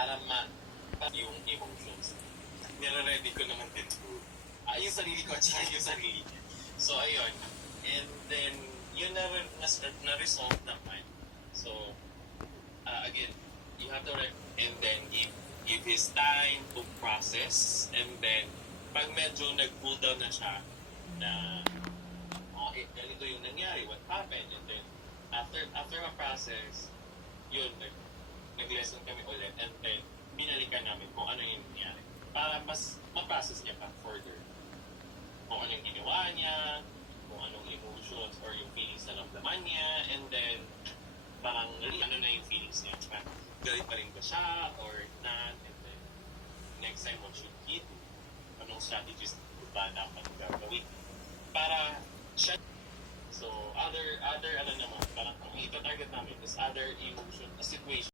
para yung emotions. Nire-ready ko naman din to yung sarili ko at saka yung sarili niya. So, ayun. And then, yun na-resolve naman. So, again, you have to and then give his time to process. And then, pag medyo nag-cool down na siya, na ganito yung nangyari, what happened, and then, after ma-process, yun, nag-lesson kami ulit, and then, binalikan namin kung ano yung nangyari. Para mas ma-process niya pa further. Kung ano yung ginawa niya, kung anong emotions or yung feelings na namdaman niya, and then, parang ano na yung feelings niya. Galit pa rin ba siya, or not, and then, next time, what should he do? Anong strategies ba dapat gagawin? Para siya, so, other, ano naman, parang ang ito-target namin is other emotion, situation.